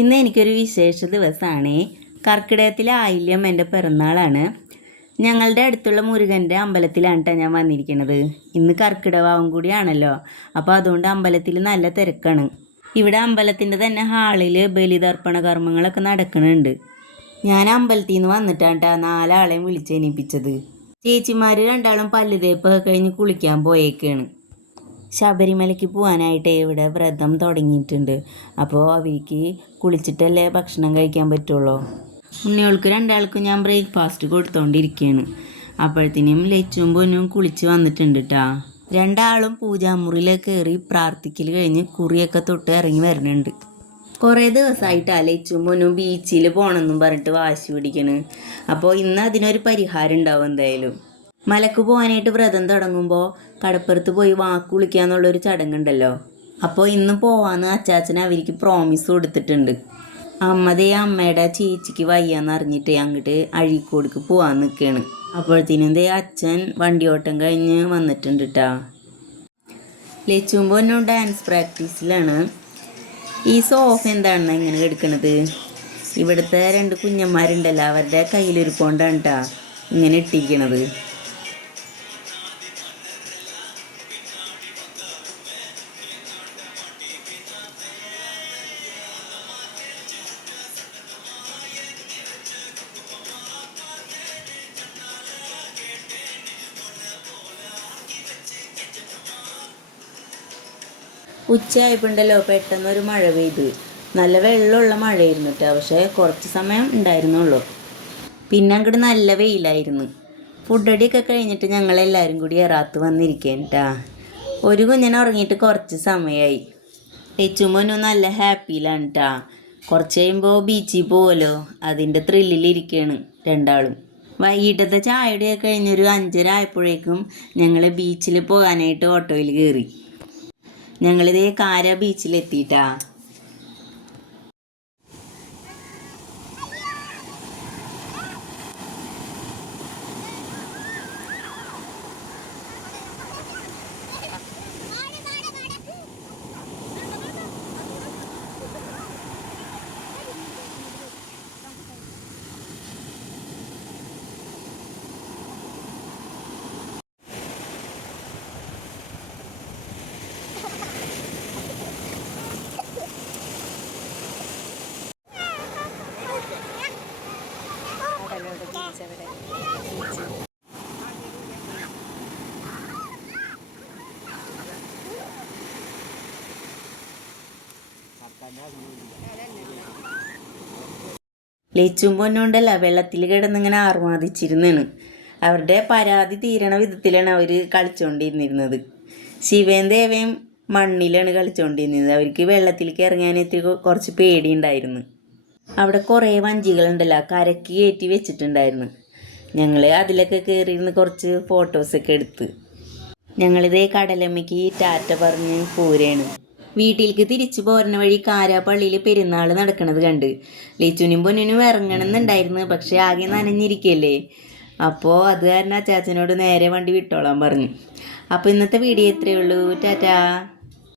ഇന്ന് എനിക്കൊരു വിശേഷ ദിവസമാണ്. കർക്കിടകത്തിലെ ആയില്യം എൻ്റെ പിറന്നാളാണ്. ഞങ്ങളുടെ അടുത്തുള്ള മുരുകൻ്റെ അമ്പലത്തിലാണ് കേട്ടോ ഞാൻ വന്നിരിക്കുന്നത്. ഇന്ന് കർക്കിടകവാവും കൂടിയാണല്ലോ, അപ്പോൾ അതുകൊണ്ട് അമ്പലത്തിൽ നല്ല തിരക്കാണ്. ഇവിടെ അമ്പലത്തിൻ്റെ തന്നെ ഹാളിൽ ബലിതർപ്പണ കർമ്മങ്ങളൊക്കെ നടക്കുന്നുണ്ട്. ഞാൻ അമ്പലത്തിൽ നിന്ന് വന്നിട്ടാണ് കേട്ടോ 4 ആളെയും വിളിച്ചെണീപ്പിച്ചത്. ചേച്ചിമാർ 2 ആളും പല്ല് തേപ്പൊക്കെ കഴിഞ്ഞ് കുളിക്കാൻ പോയേക്കാണ്. ശബരിമലയ്ക്ക് പോകാനായിട്ട് ഇവിടെ വ്രതം തുടങ്ങിയിട്ടുണ്ട്. അപ്പോൾ അവർക്ക് കുളിച്ചിട്ടല്ലേ ഭക്ഷണം കഴിക്കാൻ പറ്റുള്ളൂ. ഉണ്ണികൾക്ക് 2 ആൾക്കും ഞാൻ ബ്രേക്ക്ഫാസ്റ്റ് കൊടുത്തോണ്ടിരിക്കുകയാണ്. അപ്പോഴത്തേനും ലച്ചും പൊന്നും കുളിച്ച് വന്നിട്ടുണ്ട് കേട്ടോ. 2 ആളും പൂജാമുറിയിലേക്ക് കയറി പ്രാർത്ഥിക്കൽ കഴിഞ്ഞ് കുറിയൊക്കെ തൊട്ട് ഇറങ്ങി വരുന്നുണ്ട്. കുറേ ദിവസമായിട്ടാണ് ലച്ചും പൊന്നും ബീച്ചിൽ പോകണമെന്നും പറഞ്ഞിട്ട് വാശി പിടിക്കണ്. അപ്പോൾ ഇന്ന് അതിനൊരു പരിഹാരം ഉണ്ടാവും എന്തായാലും. മലക്ക് പോകാനായിട്ട് വ്രതം തുടങ്ങുമ്പോൾ കടപ്പുറത്ത് പോയി വാക്ക് വിളിക്കുക എന്നുള്ളൊരു ചടങ്ങുണ്ടല്ലോ. അപ്പോൾ ഇന്ന് പോവാന്ന് അച്ചാച്ചൻ അവർക്ക് പ്രോമിസ് കൊടുത്തിട്ടുണ്ട്. അമ്മയുടെ ചേച്ചിക്ക് വയ്യാന്ന് അറിഞ്ഞിട്ട് അങ്ങോട്ട് അഴീക്കോടിക്ക് പോകാൻ നിൽക്കുകയാണ്. അപ്പോഴത്തേനും അച്ഛൻ വണ്ടിയോട്ടം കഴിഞ്ഞ് വന്നിട്ടുണ്ട് കേട്ടോ. ലച്ചുമ്പോൾ ഒന്നും ഡാൻസ് പ്രാക്ടീസിലാണ്. ഈ സോഫ എന്താണെന്ന് ഇങ്ങനെ എടുക്കണത്? ഇവിടുത്തെ 2 കുഞ്ഞന്മാരുണ്ടല്ലോ, അവരുടെ കയ്യിലിരിപ്പോണ്ടാണ് കേട്ടോ ഇങ്ങനെ ഇട്ടിരിക്കണത്. ഉച്ചയായപ്പോണ്ടല്ലോ പെട്ടെന്നൊരു മഴ പെയ്ത്. നല്ല വെള്ളമുള്ള മഴയായിരുന്നു കേട്ടോ. പക്ഷേ കുറച്ച് സമയം ഉണ്ടായിരുന്നുള്ളൂ. പിന്നെ അങ്ങോട്ട് നല്ല വെയിലായിരുന്നു. ഫുഡടിയൊക്കെ കഴിഞ്ഞിട്ട് ഞങ്ങളെല്ലാവരും കൂടി എറാത്ത് വന്നിരിക്കാൻ കേട്ടാ. ഒരു കുഞ്ഞിനെ ഉറങ്ങിയിട്ട് കുറച്ച് സമയമായി. ലച്ചുമോനും നല്ല ഹാപ്പിയിലാണ് കേട്ടാ. കുറച്ച് കഴിയുമ്പോൾ ബീച്ചിൽ പോവുമല്ലോ, അതിൻ്റെ ത്രില്ലിലിരിക്കുകയാണ് 2 ആളും. വൈകിട്ടത്തെ ചായയുടെയൊക്കെ കഴിഞ്ഞൊരു 5:30 ആയപ്പോഴേക്കും ഞങ്ങൾ ബീച്ചിൽ പോകാനായിട്ട് ഓട്ടോയിൽ കയറി. ഞങ്ങളിതേ കാര ബീച്ചിലെത്തിയിട്ടാ. ലച്ചും പൊന്നുണ്ടല്ല വെള്ളത്തിൽ കിടന്നിങ്ങനെ ആർമാദിച്ചിരുന്നാണ്. അവരുടെ പരാതി തീരണ വിധത്തിലാണ് അവർ കളിച്ചുകൊണ്ടിരുന്നിരുന്നത്. ശിവയും ദേവയും മണ്ണിലാണ് കളിച്ചുകൊണ്ടിരുന്നത്. അവർക്ക് വെള്ളത്തിലേക്ക് ഇറങ്ങാനെത്തി കുറച്ച് പേടിയുണ്ടായിരുന്നു. അവിടെ കുറേ വഞ്ചികളുണ്ടല്ലോ, കരക്ക് കയറ്റി വെച്ചിട്ടുണ്ടായിരുന്നു. ഞങ്ങൾ അതിലൊക്കെ കയറിയിരുന്ന് കുറച്ച് ഫോട്ടോസൊക്കെ എടുത്ത് ഞങ്ങളിതേ കടലമ്മയ്ക്ക് ടാറ്റ പറഞ്ഞ് പോരാണ്. വീട്ടിലേക്ക് തിരിച്ചു പോരുന്ന വഴി കാരാപ്പള്ളിയിൽ പെരുന്നാൾ നടക്കണത് കണ്ട് ലച്ചുനും പൊന്നിനും ഇറങ്ങണമെന്നുണ്ടായിരുന്നു. പക്ഷെ ആകെ നനഞ്ഞിരിക്കല്ലേ, അപ്പോൾ അത് കാരണം അച്ചാച്ചനോട് നേരെ വണ്ടി വിട്ടോളാൻ പറഞ്ഞു. അപ്പോൾ ഇന്നത്തെ വീഡിയോ ഇത്രയേ ഉള്ളൂ. ടാറ്റാ.